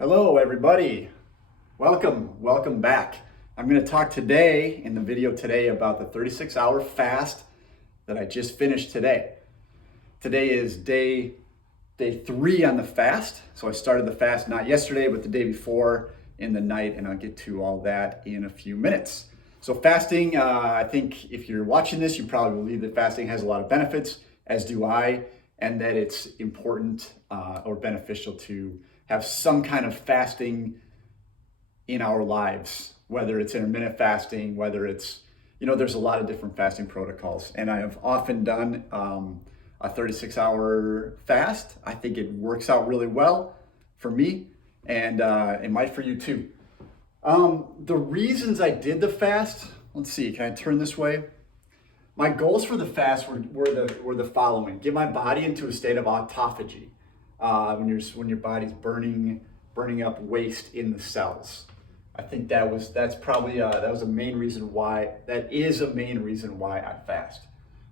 Hello everybody, welcome back. I'm going to talk today in the video today about the 36-hour fast that I just finished today. Today is day 3 on the fast. So I started the fast not yesterday but the day before in the night, and I'll get to all that in a few minutes. So fasting, I think if you're watching this, you probably believe that fasting has a lot of benefits, as do I, and that it's important or beneficial to have some kind of fasting in our lives, whether it's intermittent fasting, whether it's, there's a lot of different fasting protocols. And I have often done a 36-hour fast. I think it works out really well for me, and it might for you too. The reasons I did the fast, let's see, can I turn this way? My goals for the fast were the following: get my body into a state of autophagy, when your body's burning up waste in the cells. I think that is a main reason why I fast.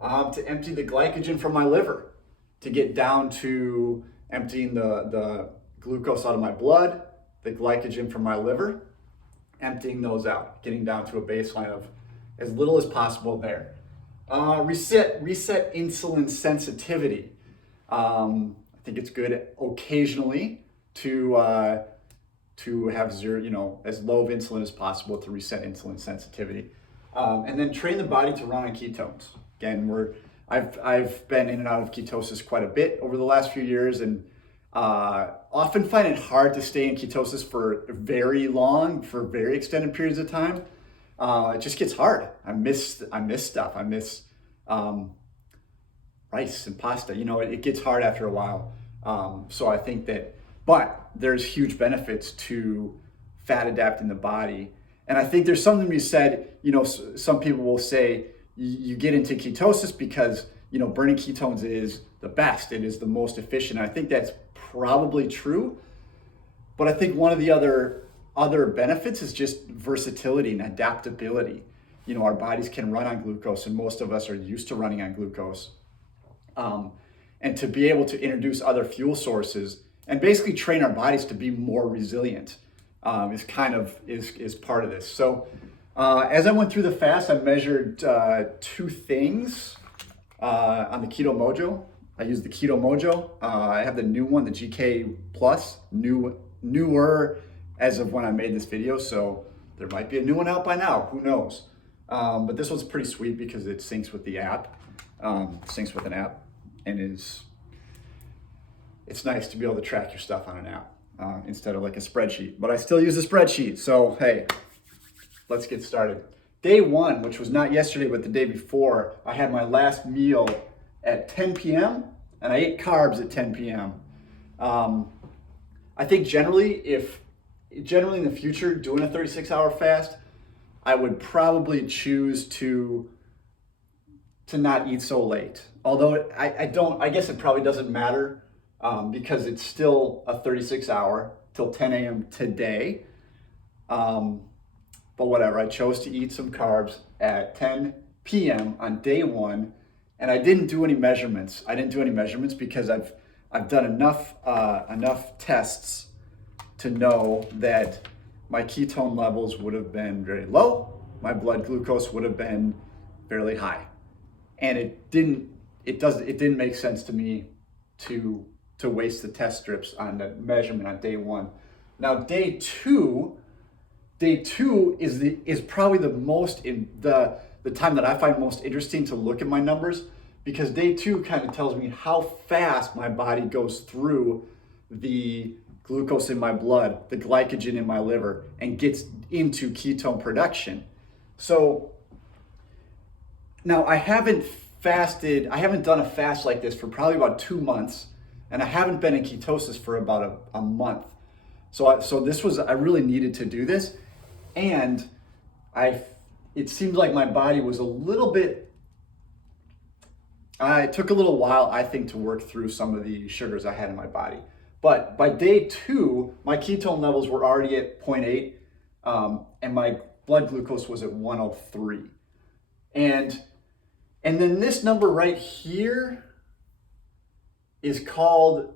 To empty the glycogen from my liver, to get down to emptying the glucose out of my blood, the glycogen from my liver, emptying those out, getting down to a baseline of as little as possible there. Reset insulin sensitivity. I think it's good occasionally to have zero, as low of insulin as possible to reset insulin sensitivity, and then train the body to run on ketones. Again, I've been in and out of ketosis quite a bit over the last few years, and often find it hard to stay in ketosis for very long, for very extended periods of time. It just gets hard. I miss stuff. I miss rice and pasta. It gets hard after a while. So I think that, but there's huge benefits to fat adapting the body. And I think there's something to be said, some people will say you get into ketosis because, burning ketones is the best. It is the most efficient. I think that's probably true. But I think one of the other benefits is just versatility and adaptability. Our bodies can run on glucose, and most of us are used to running on glucose. And to be able to introduce other fuel sources and basically train our bodies to be more resilient is part of this. So as I went through the fast, I measured 2 things on the Keto Mojo. I used the Keto Mojo. I have the new one, the GK Plus, newer as of when I made this video. So there might be a new one out by now, who knows? But this one's pretty sweet because it syncs with the app, syncs with an app, and it's nice to be able to track your stuff on an app instead of like a spreadsheet. But I still use a spreadsheet, so hey, let's get started. Day 1, which was not yesterday but the day before, I had my last meal at 10 p.m. and I ate carbs at 10 p.m. I think generally in the future, doing a 36-hour fast, I would probably choose to not eat so late. Although I guess it probably doesn't matter because it's still a 36-hour till 10 a.m. today. But whatever, I chose to eat some carbs at 10 p.m. on day 1, and I didn't do any measurements. Because I've done enough tests to know that my ketone levels would have been very low, my blood glucose would have been fairly high. And it didn't make sense to me to waste the test strips on the measurement on day 1. Now day 2 is probably the time that I find most interesting to look at my numbers, because day 2 kind of tells me how fast my body goes through the glucose in my blood, the glycogen in my liver, and gets into ketone production. So now I haven't done a fast like this for probably about 2 months, and I haven't been in ketosis for about a month. So I really needed to do this, and it seemed like my body was a little bit, it took a little while, I think, to work through some of the sugars I had in my body. But by day 2, my ketone levels were already at 0.8, and my blood glucose was at 103. And then this number right here is called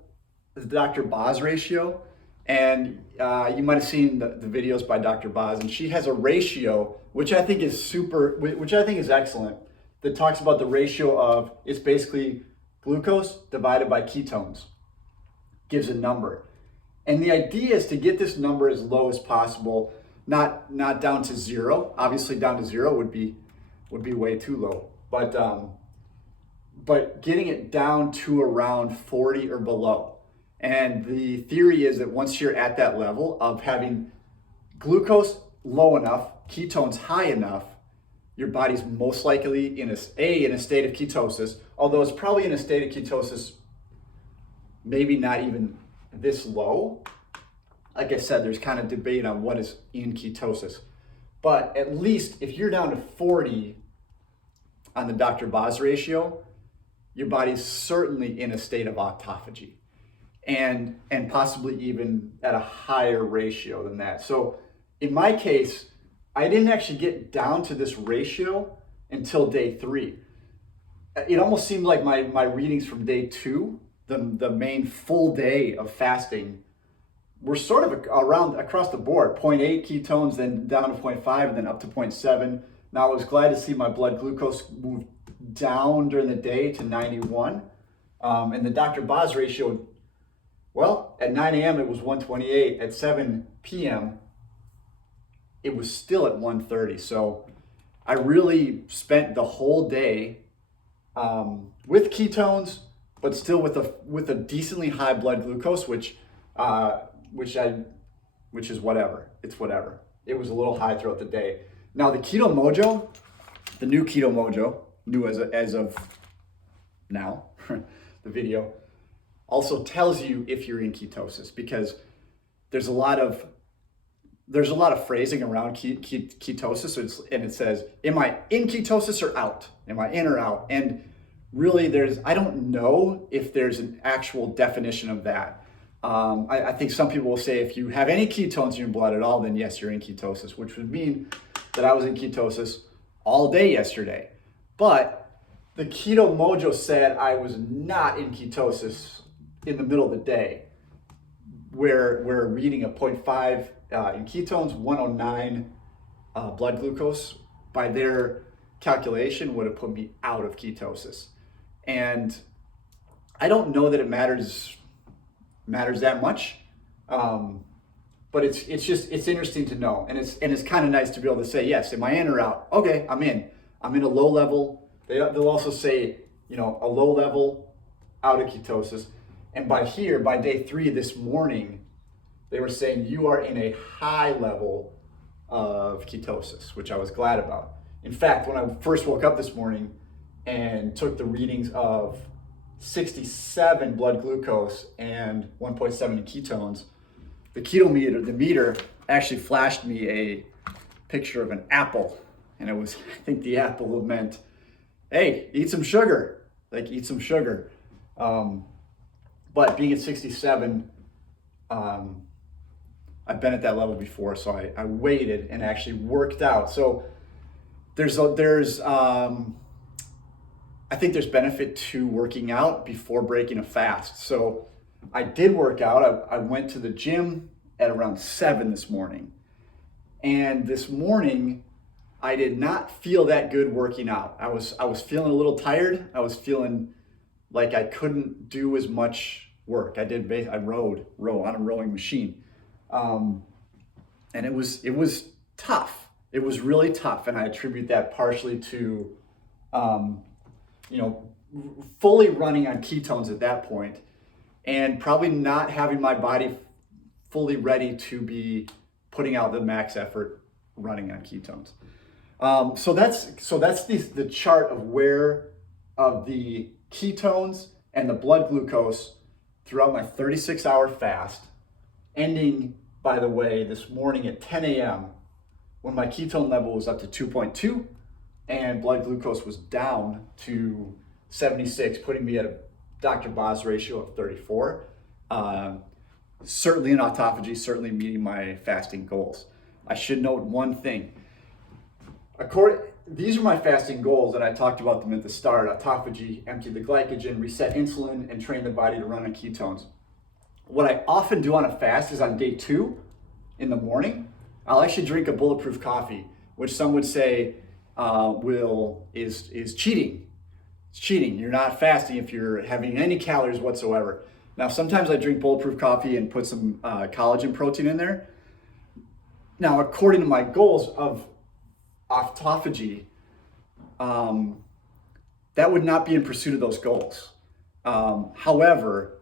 the Dr. Boz Ratio. And you might have seen the videos by Dr. Boz, and she has a ratio, which I think is excellent, that talks about the ratio of, it's basically glucose divided by ketones, gives a number. And the idea is to get this number as low as possible, not down to zero. Obviously down to zero would be way too low, but getting it down to around 40 or below. And the theory is that once you're at that level of having glucose low enough, ketones high enough, your body's most likely in a state of ketosis, although it's probably in a state of ketosis, maybe not even this low. Like I said, there's kind of debate on what is in ketosis. But at least if you're down to 40 on the Dr. Boz ratio, your body's certainly in a state of autophagy. And possibly even at a higher ratio than that. So in my case, I didn't actually get down to this ratio until day 3. It almost seemed like my readings from day 2, the main full day of fasting, were sort of across the board, 0.8 ketones, then down to 0.5, and then up to 0.7. Now I was glad to see my blood glucose move down during the day to 91. And the Dr. Boz ratio, well, at 9 a.m. it was 128. At 7 p.m. it was still at 130. So I really spent the whole day with ketones, but still with a decently high blood glucose, which is whatever. It's whatever. It was a little high throughout the day. Now the Keto Mojo, the new Keto Mojo, new as of now, the video, also tells you if you're in ketosis, because there's a lot of phrasing around ketosis, and it says, am I in ketosis or out? Am I in or out? And really I don't know if there's an actual definition of that. I think some people will say if you have any ketones in your blood at all, then yes, you're in ketosis, which would mean that I was in ketosis all day yesterday. But the Keto Mojo said I was not in ketosis in the middle of the day, where we're reading a 0.5 in ketones, 109 blood glucose, by their calculation would have put me out of ketosis. And I don't know that it matters that much, but it's interesting to know, and it's kind of nice to be able to say, yes, am I in or out? Okay, I'm in a low level. They'll also say, a low level, out of ketosis. And by day 3 this morning, they were saying you are in a high level of ketosis, which I was glad about. In fact, when I first woke up this morning and took the readings of 67 blood glucose and 1.7 in ketones, the meter actually flashed me a picture of an apple. And I think the apple meant, hey, eat some sugar, eat some sugar. But being at 67, I've been at that level before, so I waited and actually worked out. So I think there's benefit to working out before breaking a fast. So I did work out. I went to the gym at around 7 this morning. And this morning, I did not feel that good working out. I was feeling a little tired. I was feeling like I couldn't do as much work. I rode on a rowing machine. And it was tough. It was really tough. And I attribute that partially to, fully running on ketones at that point, and probably not having my body fully ready to be putting out the max effort running on ketones. So that's the chart of the ketones and the blood glucose throughout my 36-hour fast, ending, by the way, this morning at 10 a.m. when my ketone level was up to 2.2 and blood glucose was down to 76, putting me at a Dr. Boz ratio of 34. Certainly in autophagy, certainly meeting my fasting goals. I should note one thing. These are my fasting goals, and I talked about them at the start: autophagy, empty the glycogen, reset insulin, and train the body to run on ketones. What I often do on a fast is on day 2 in the morning, I'll actually drink a bulletproof coffee, which some would say is cheating. It's cheating. You're not fasting if you're having any calories whatsoever. Now, sometimes I drink bulletproof coffee and put some collagen protein in there. Now, according to my goals of autophagy, that would not be in pursuit of those goals. However,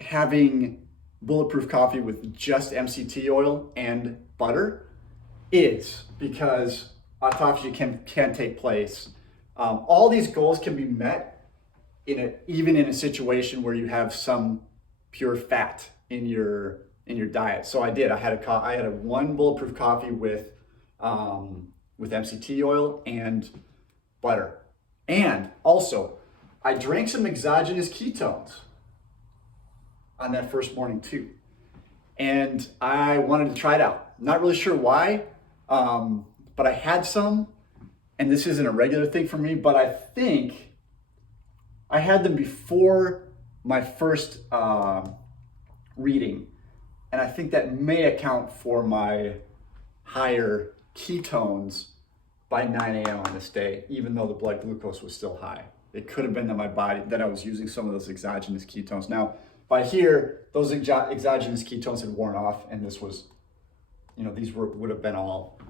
having bulletproof coffee with just MCT oil and butter is, because autophagy can take place. All these goals can be met even in a situation where you have some pure fat in your diet. So I did. I had a one bulletproof coffee with MCT oil and butter, and also I drank some exogenous ketones on that first morning too, and I wanted to try it out. Not really sure why, but I had some, and this isn't a regular thing for me, but I think I had them before my first reading, and I think that may account for my higher ketones by 9 a.m. on this day, even though the blood glucose was still high. It could have been that I was using some of those exogenous ketones. Now, by here, those exogenous ketones had worn off, and this was, these would have been all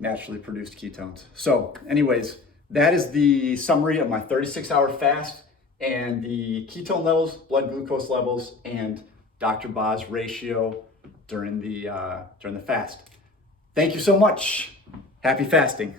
naturally produced ketones. So anyways, that is the summary of my 36-hour fast and the ketone levels, blood glucose levels, and Dr. Boz ratio during the fast. Thank you so much. Happy fasting.